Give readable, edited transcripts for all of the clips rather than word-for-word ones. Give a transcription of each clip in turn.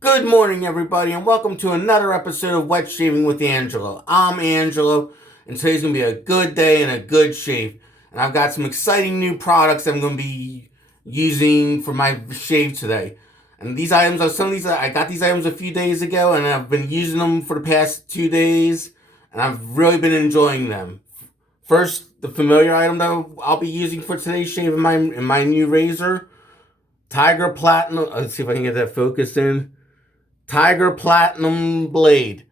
Good morning, everybody, and welcome to another episode of Wet Shaving with Angelo. I'm Angelo, and today's going to be a good day and a good shave. And I've got some exciting new products I'm going to be using for my shave today. And these items, I got these items a few days ago, and I've been using them for the past 2 days, and I've really been enjoying them. First, the familiar item that I'll be using for today's shave in my new razor, Tiger Platinum. Let's see if I can get that focused in. Tiger Platinum Blade.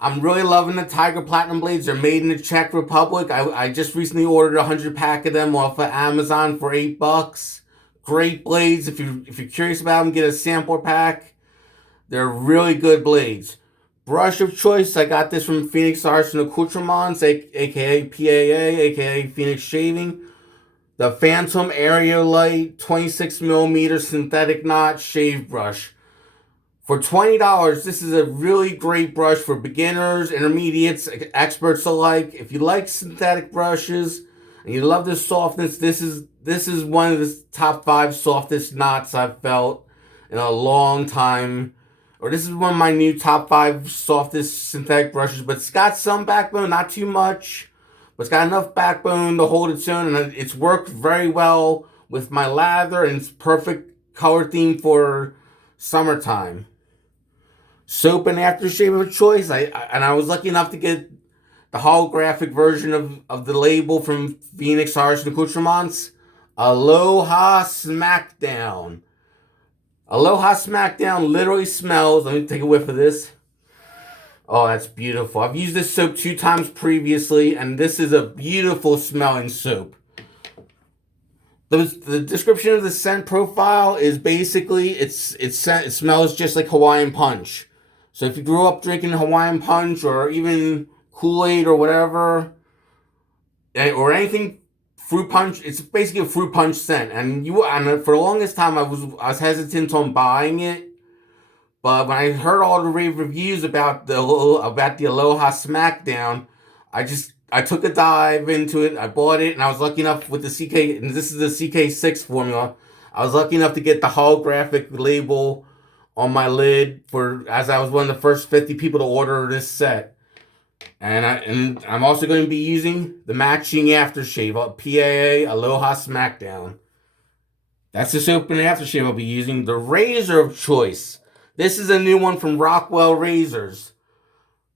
I'm really loving the Tiger Platinum Blades. They're made in the Czech Republic. I just recently ordered a 100 pack of them off of Amazon for $8. Great blades. If you're curious about them, get a sampler pack. They're really good blades. Brush of choice. I got this from Phoenix Arts and Accoutrements, aka PAA, aka Phoenix Shaving. The Phantom Aerolite 26mm synthetic knot shave brush. For $20, this is a really great brush for beginners, intermediates, experts alike. If you like synthetic brushes and you love the softness, this is one of the top 5 softest knots I've felt in a long time. Or this is one of my new top 5 softest synthetic brushes, but it's got some backbone, not too much, but it's got enough backbone to hold its own, and it's worked very well with my lather, and it's perfect color theme for summertime. Soap and aftershave of choice. I was lucky enough to get the holographic version of the label from Phoenix Arts and Accoutrements. Aloha Smackdown. Aloha Smackdown literally smells. Let me take a whiff of this. Oh, that's beautiful. I've used this soap 2 times previously, and this is a beautiful smelling soap. The description of the scent profile is basically it smells just like Hawaiian Punch. So if you grew up drinking Hawaiian Punch or even Kool-Aid or whatever, or anything fruit punch, it's basically a fruit punch scent. And for the longest time I was hesitant on buying it, but when I heard all the rave reviews about the Aloha Smackdown, I took a dive into it. I bought it, and I was lucky enough with the CK, and this is the CK6 formula. I was lucky enough to get the holographic label on my lid as I was one of the first 50 people to order this set. And I'm also going to be using the matching aftershave, PAA Aloha Smackdown. That's the soap and aftershave I'll be using. The razor of choice. This is a new one from Rockwell Razors.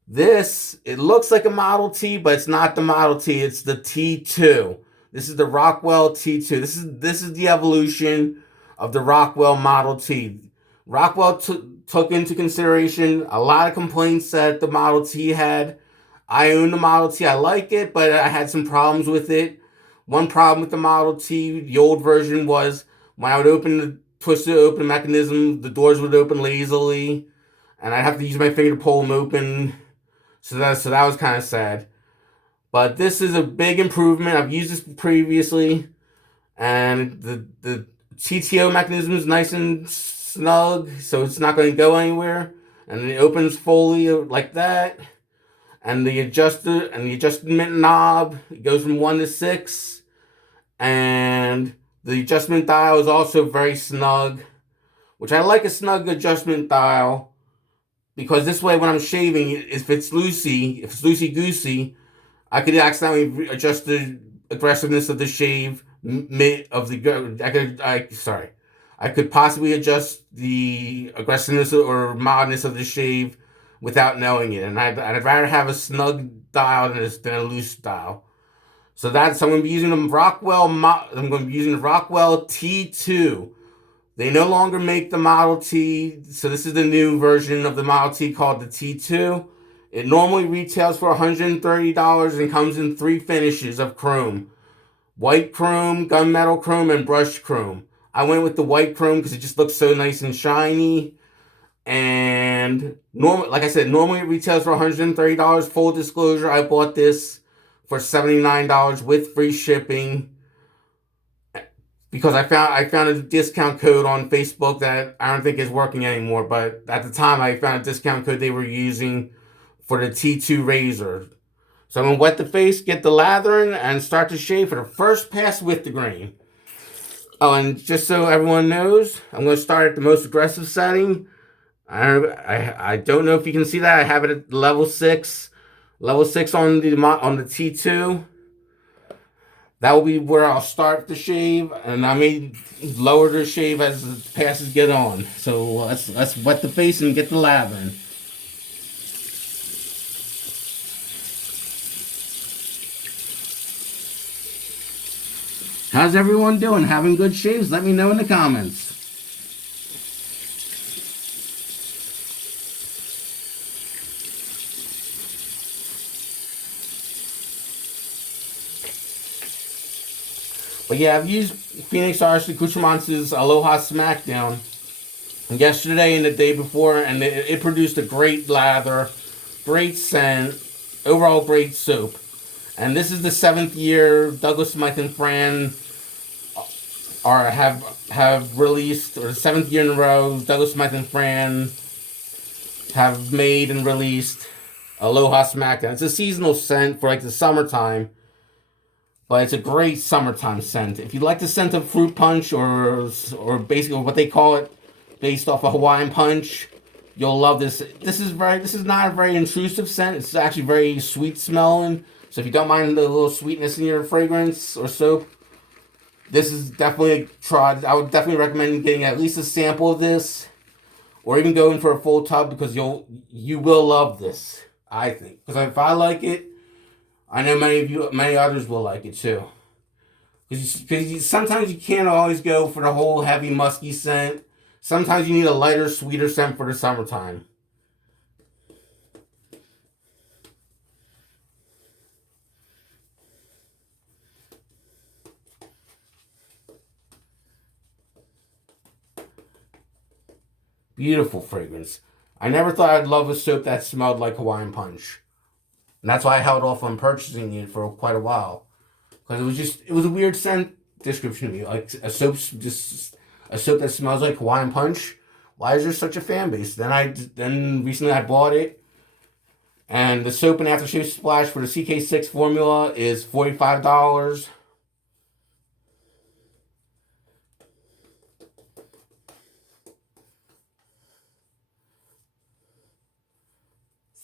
It looks like a Model T, but it's not the Model T. It's the T2. This is the Rockwell T2. This is the evolution of the Rockwell Model T. Rockwell took into consideration a lot of complaints that the Model T had. I own the Model T. I like it, but I had some problems with it. One problem with the Model T, the old version, was when I would twist the open mechanism, the doors would open lazily, and I'd have to use my finger to pull them open. So that was kind of sad. But this is a big improvement. I've used this previously, and the TTO mechanism is nice and snug, so it's not going to go anywhere, and it opens fully like that. And the adjustment knob, it goes from 1 to 6, and the adjustment dial is also very snug, which I like a snug adjustment dial, because this way when I'm shaving, if it's loosey goosey, I could accidentally adjust the aggressiveness of the shave. I could possibly adjust the aggressiveness or mildness of the shave without knowing it, and I'd rather have a snug dial than a loose dial. So I'm going to be using the Rockwell T2. They no longer make the Model T, so this is the new version of the Model T called the T2. It normally retails for $130 and comes in 3 finishes of chrome: white chrome, gunmetal chrome, and brushed chrome. I went with the white chrome because it just looks so nice and shiny. And like I said, normally it retails for $130. Full disclosure, I bought this for $79 with free shipping, because I found a discount code on Facebook that I don't think is working anymore. But at the time, I found a discount code they were using for the T2 razor. So I'm going to wet the face, get the lather in, and start to shave for the first pass with the grain. Oh, and just so everyone knows, I'm going to start at the most aggressive setting. I don't know if you can see that. I have it at level 6 on the T2. That will be where I'll start the shave, and I may lower the shave as the passes get on. So let's wet the face and get the lather in. How's everyone doing? Having good shaves? Let me know in the comments. But yeah, I've used Phoenix Artist Accoutrements' Aloha Smackdown yesterday and the day before, and it produced a great lather, great scent, overall great soap. And this is the 7th year Douglas Smythe and Fran have released, or the 7th year in a row Douglas Smythe and Fran have made and released Aloha Smackdown. It's a seasonal scent for like the summertime, but it's a great summertime scent. If you like the scent of fruit punch or basically what they call it, based off of Hawaiian punch, you'll love this. This is not a very intrusive scent. It's actually very sweet smelling. So if you don't mind the little sweetness in your fragrance or soap, this is definitely a try. I would definitely recommend getting at least a sample of this, or even going for a full tub, because you will love this. I think, because if I like it, I know many others will like it too. Because sometimes you can't always go for the whole heavy musky scent. Sometimes you need a lighter, sweeter scent for the summertime. Beautiful fragrance. I never thought I'd love a soap that smelled like Hawaiian punch. And that's why I held off on purchasing it for quite a while. Because it was a weird scent description to me. Like a soap that smells like Hawaiian punch. Why is there such a fan base? Then recently I bought it. And the soap and aftershave splash for the CK6 formula is $45.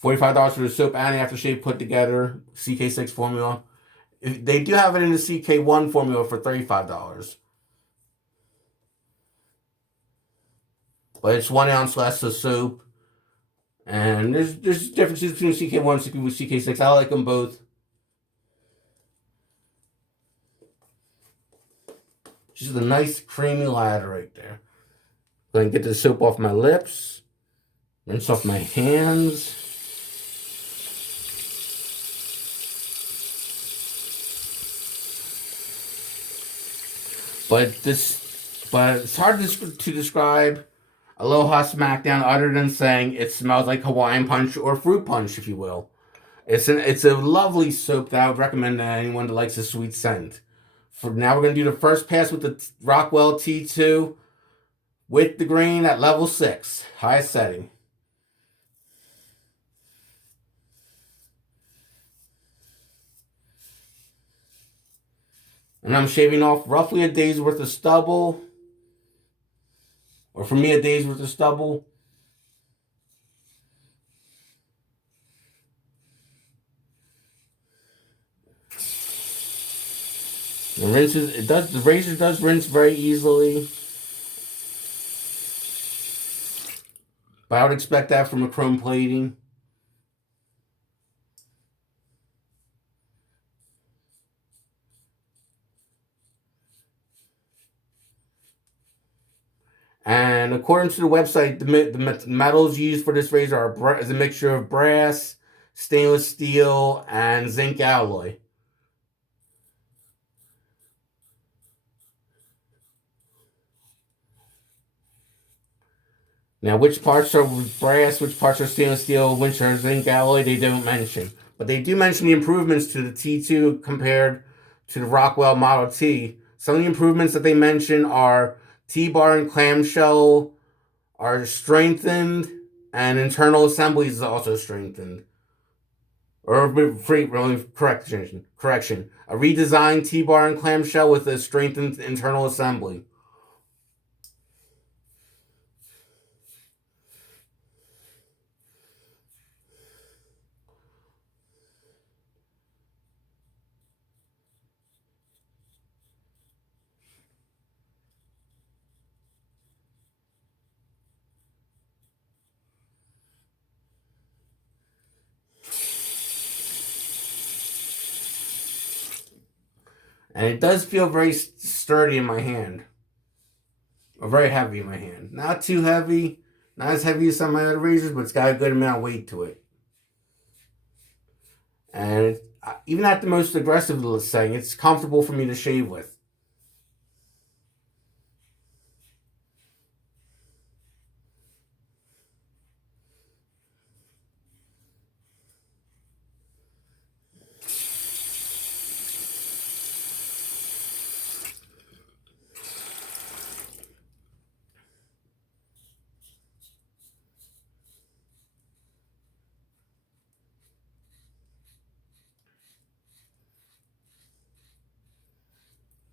$45 for the soap and aftershave put together, CK6 formula. They do have it in the CK1 formula for $35. But it's 1 ounce less of soap. And there's differences between CK1 and CK6. I like them both. Just a nice creamy lather right there. Go ahead and get the soap off my lips. Rinse off my hands. But it's hard to describe Aloha Smackdown other than saying it smells like Hawaiian punch or fruit punch, if you will. It's a lovely soap that I would recommend to anyone that likes a sweet scent. For now, we're going to do the first pass with the Rockwell T2 with the grain at level 6, highest setting. And I'm shaving off roughly a day's worth of stubble. Or for me, a day's worth of stubble. The razor does rinse very easily. But I would expect that from a chrome plating. And according to the website, the metals used for this razor is a mixture of brass, stainless steel, and zinc alloy. Now, which parts are brass, which parts are stainless steel, which are zinc alloy, they don't mention. But they do mention the improvements to the T2 compared to the Rockwell Model T. Some of the improvements that they mention are T-bar and clamshell are strengthened, and internal assemblies is also strengthened. Correction. A redesigned T-bar and clamshell with a strengthened internal assembly. And it does feel very sturdy in my hand. Or very heavy in my hand. Not too heavy. Not as heavy as some of my other razors, but it's got a good amount of weight to it. And even at the most aggressive setting, it's comfortable for me to shave with.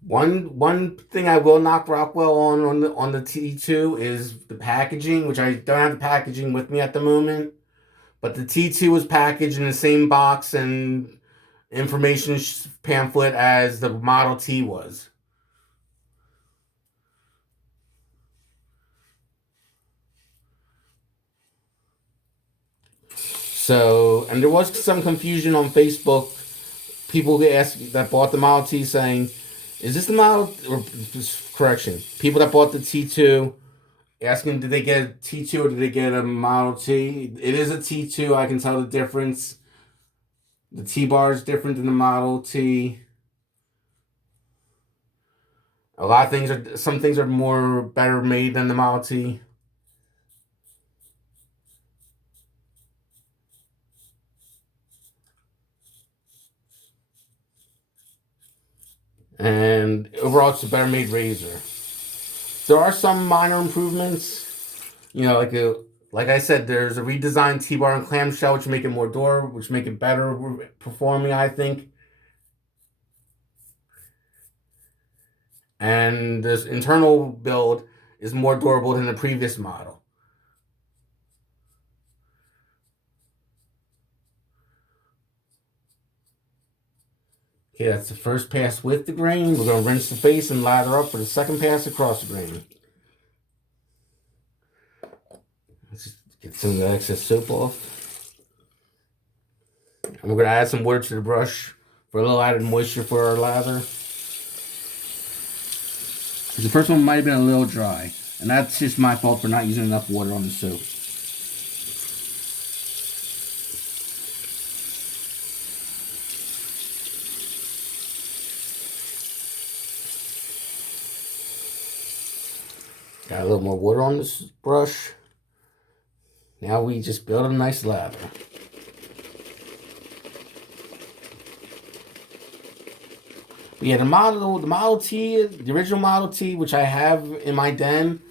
One thing I will knock Rockwell on the T2 is the packaging, which I don't have the packaging with me at the moment. But the T2 was packaged in the same box and information pamphlet as the Model T was. So, and there was some confusion on Facebook. People get asked that bought the Model T saying, "Is this the Model?" Or correction, people that bought the T2 asking, "Did they get a T2 or did they get a Model T?" It is a T2. I can tell the difference. The T-bar is different than the Model T. A lot of things are, some things are more better made than the Model T. And overall, it's a better made razor. There are some minor improvements. You know, like I said, there's a redesigned T-bar and clamshell, which make it more durable, which make it better performing, I think. And this internal build is more durable than the previous model. Okay, that's the first pass with the grain. We're going to rinse the face and lather up for the second pass across the grain. Let's just get some of the excess soap off. And we're going to add some water to the brush for a little added moisture for our lather. The first one might have been a little dry, and that's just my fault for not using enough water on the soap. Got a little more water on this brush. Now we just build a nice lather. But yeah, the Model T, the original Model T, which I have in my den,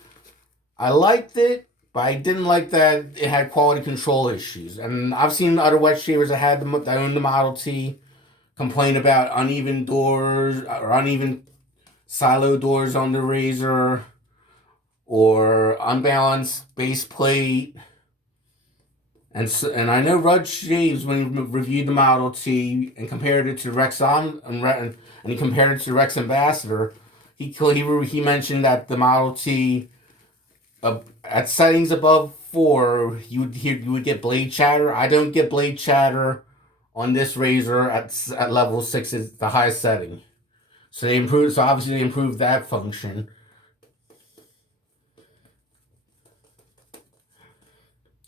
I liked it, but I didn't like that it had quality control issues. And I've seen other wet shavers that own the Model T complain about uneven doors or uneven silo doors on the razor, or unbalanced base plate. And I know Rud Shaves, when he reviewed the Model T and compared it to Rex and he compared it to Rex Ambassador, he mentioned that the Model T at settings above 4 you would get blade chatter. I don't get blade chatter on this razor at level 6 is the highest setting. So obviously they improved that function.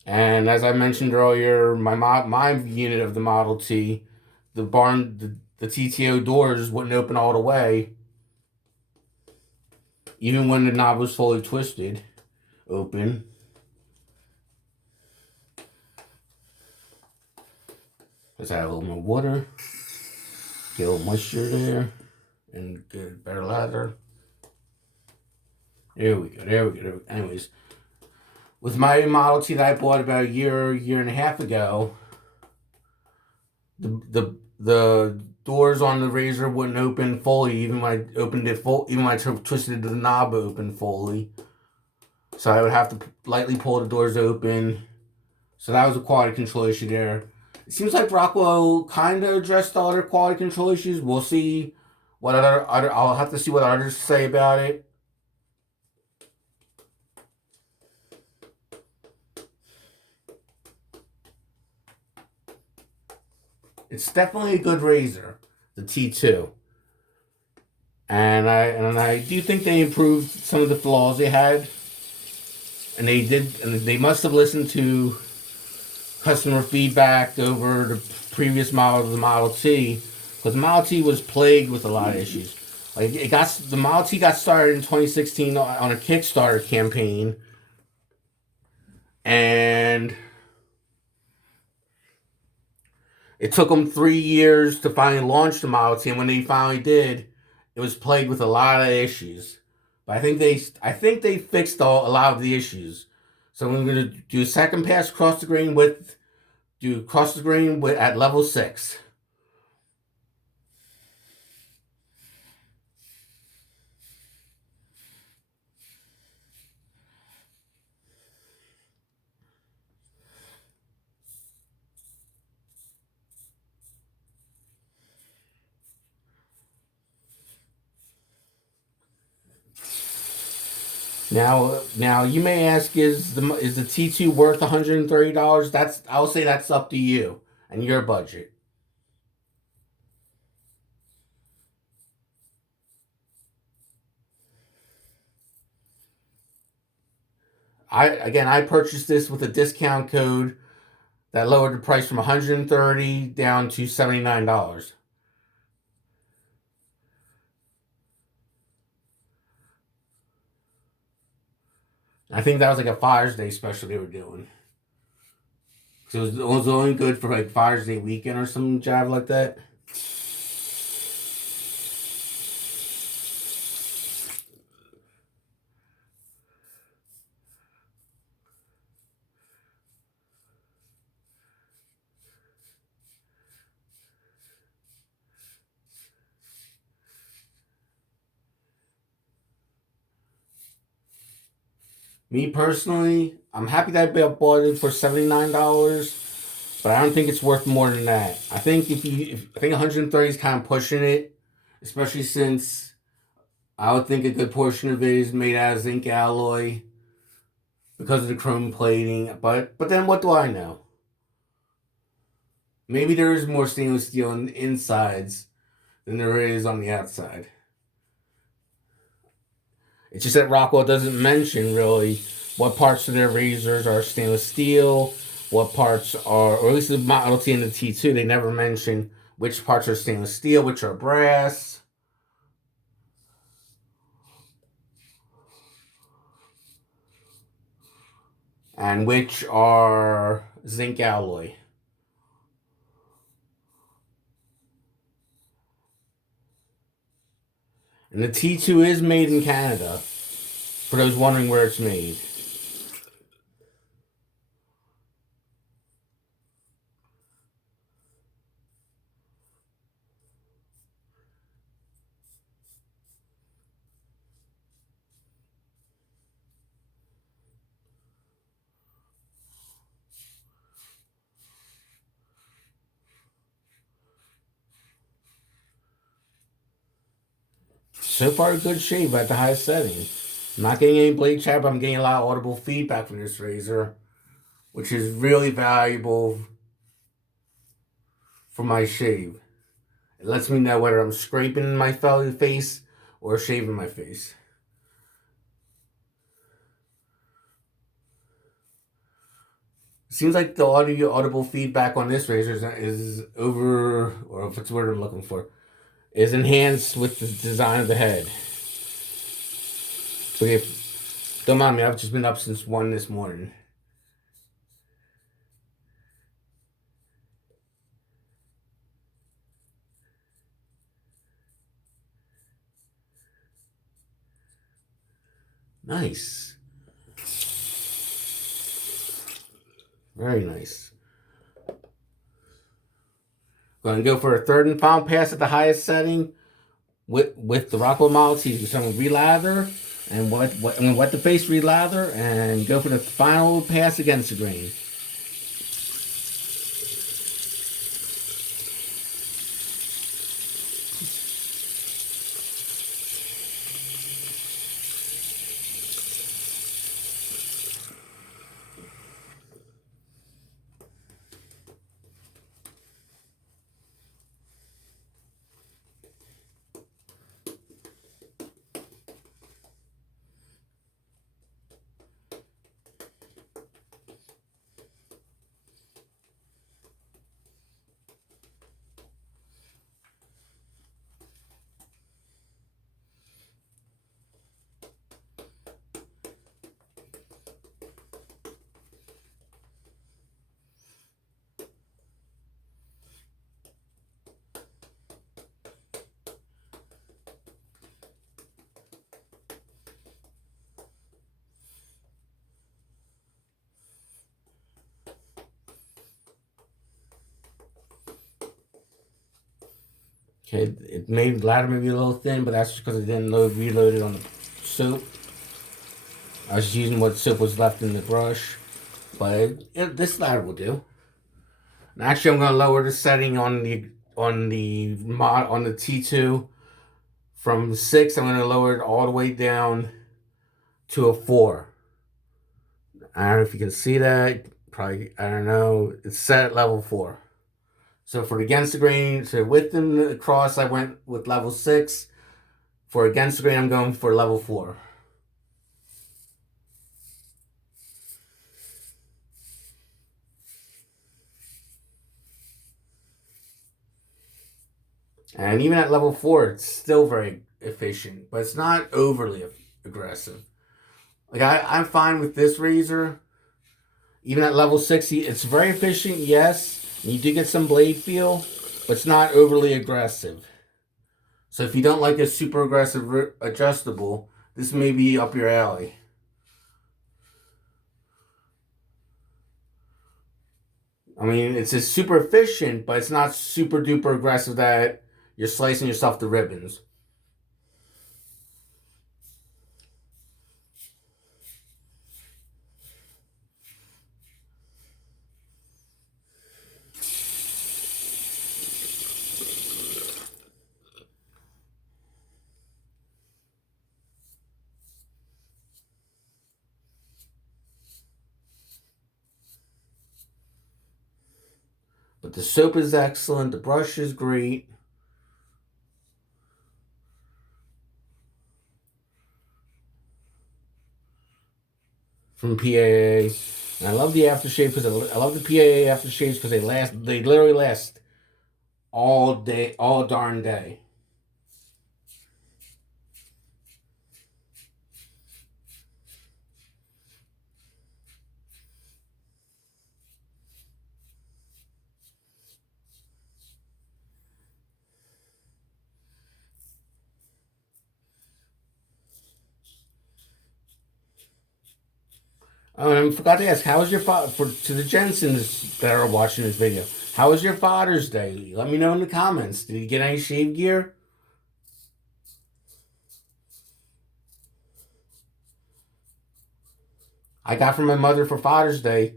And as I mentioned earlier, my unit of the Model T, the TTO doors wouldn't open all the way, even when the knob was fully twisted open. Let's add a little more water, get a little moisture there, and get a better lather. There we go. Anyways, with my Model T that I bought about a year and a half ago, the doors on the razor wouldn't open fully, even when I opened it even when I twisted the knob open fully. So I would have to lightly pull the doors open. So that was a quality control issue there. It seems like Rockwell kind of addressed all their quality control issues. We'll see what other I'll have to see what others say about it. It's definitely a good razor, the T2. And I do think they improved some of the flaws they had, and they must have listened to customer feedback over the previous model, the Model T, because the Model T was plagued with a lot of issues. Like the Model T got started in 2016 on a Kickstarter campaign, and it took them 3 years to finally launch the Model T. And when they finally did, it was plagued with a lot of issues. But I think they fixed a lot of the issues. So we're going to do a second pass across the grain at level 6. Now you may ask, is the T2 worth $130? I'll say that's up to you and your budget. I purchased this with a discount code that lowered the price from $130 down to $79. I think that was like a Father's Day special they were doing. So it was only good for like Father's Day weekend or some jive like that. Me personally, I'm happy that I bought it for $79, but I don't think it's worth more than that. I think 130 is kind of pushing it, especially since I would think a good portion of it is made out of zinc alloy because of the chrome plating. But then what do I know? Maybe there is more stainless steel on the insides than there is on the outside. It's just that Rockwell doesn't mention really what parts of their razors are stainless steel, what parts are, or at least the Model T and the T2, they never mention which parts are stainless steel, which are brass. And which are zinc alloy. And the T2 is made in Canada, for those wondering where it's made. So far, good shave at the highest setting. I'm not getting any blade chatter, but I'm getting a lot of audible feedback from this razor, which is really valuable for my shave. It lets me know whether I'm scraping my face or shaving my face. It seems like the audible feedback on this razor is over, or if it's what I'm looking for, is enhanced with the design of the head. So if don't mind me, I've just been up since 1 this morning. Nice. Very nice. Going to go for a third and final pass at the highest setting with the Rockwell Model T. So I'm going to relather and I'm going to wet the face, relather, and go for the final pass against the grain. Okay, it made the ladder maybe a little thin, but that's because it didn't reload it on the soap. I was just using what soap was left in the brush, but this ladder will do. And actually, I'm going to lower the setting on the T2 from 6. I'm going to lower it all the way down to a 4. I don't know if you can see that. Probably, I don't know. It's set at level 4. So for against the grain, so width and across, I went with level 6. For against the grain, I'm going for level 4. And even at level 4, it's still very efficient, but it's not overly aggressive. Like I'm fine with this razor. Even at level 60, it's very efficient, yes. You do get some blade feel, but it's not overly aggressive. So if you don't like a super aggressive adjustable, this may be up your alley. I mean, it's just super efficient, but it's not super duper aggressive that you're slicing yourself to ribbons. But the soap is excellent. The brush is great. From PAA. And I love the aftershave because I love the PAA aftershaves because they literally last all day, all darn day. Oh, and I forgot to ask, how was your to the Jensens that are watching this video? How was your Father's Day? Let me know in the comments. Did you get any shave gear? I got from my mother for Father's Day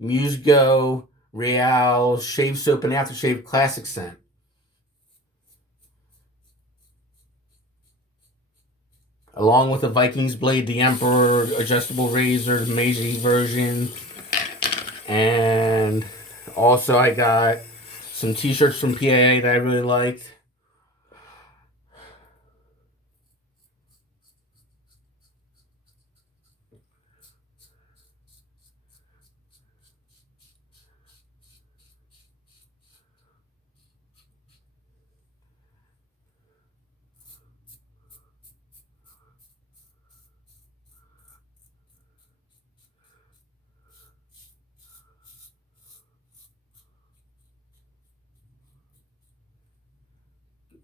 Musgo Real Shave Soap and Aftershave Classic Scent. Along with the Vikings Blade, the Emperor adjustable razor, the Meiji version. And also I got some t-shirts from PAA that I really liked.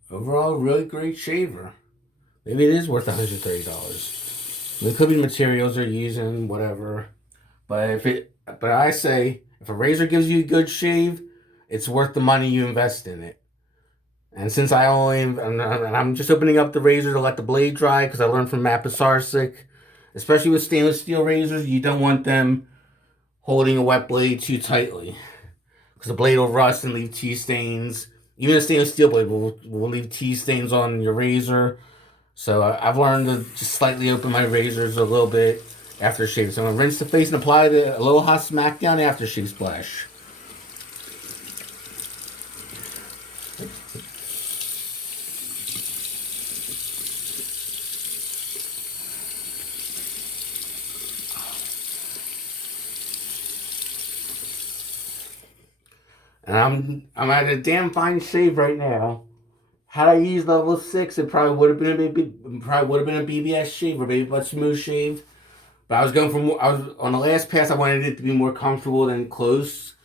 Overall, really great shaver. Maybe it is worth $130. It could be materials they're using, whatever. But I say, if a razor gives you a good shave, it's worth the money you invest in it. And since I'm just opening up the razor to let the blade dry, because I learned from Matt Pisarcik, especially with stainless steel razors, you don't want them holding a wet blade too tightly, because the blade will rust and leave tea stains. Even a stainless steel blade will leave tea stains on your razor. So I've learned to just slightly open my razors a little bit after shave. So I'm going to rinse the face and apply the Aloha Smackdown aftershave splash. And I'm at a damn fine shave right now. Had I used level 6, it probably would have been a BBS shave or maybe a smooth shave. But I was on the last pass. I wanted it to be more comfortable than close.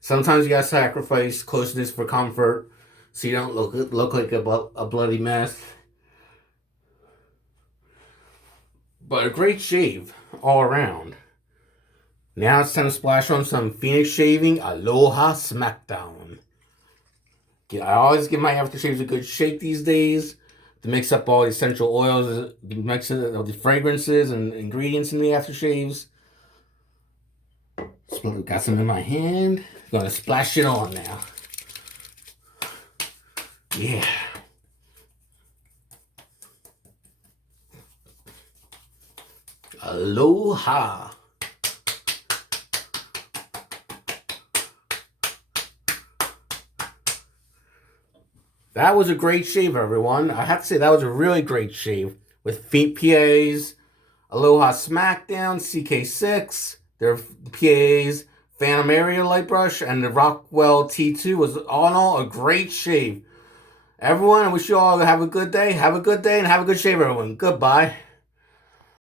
Sometimes you gotta sacrifice closeness for comfort, so you don't look like a bloody mess. But a great shave all around. Now it's time to splash on some Phoenix Shaving Aloha Smackdown. I always give my aftershaves a good shake these days to mix up all the essential oils, mix all the fragrances and ingredients in the aftershaves. Got some in my hand. Gonna splash it on now. Yeah. Aloha. That was a great shave, everyone. I have to say that was a really great shave with PAA's Aloha Smackdown CK6. Their PAA's Phantom Area Light Brush and the Rockwell T2 was all in all a great shave. Everyone, I wish you all have a good day. Have a good day and have a good shave, everyone. Goodbye.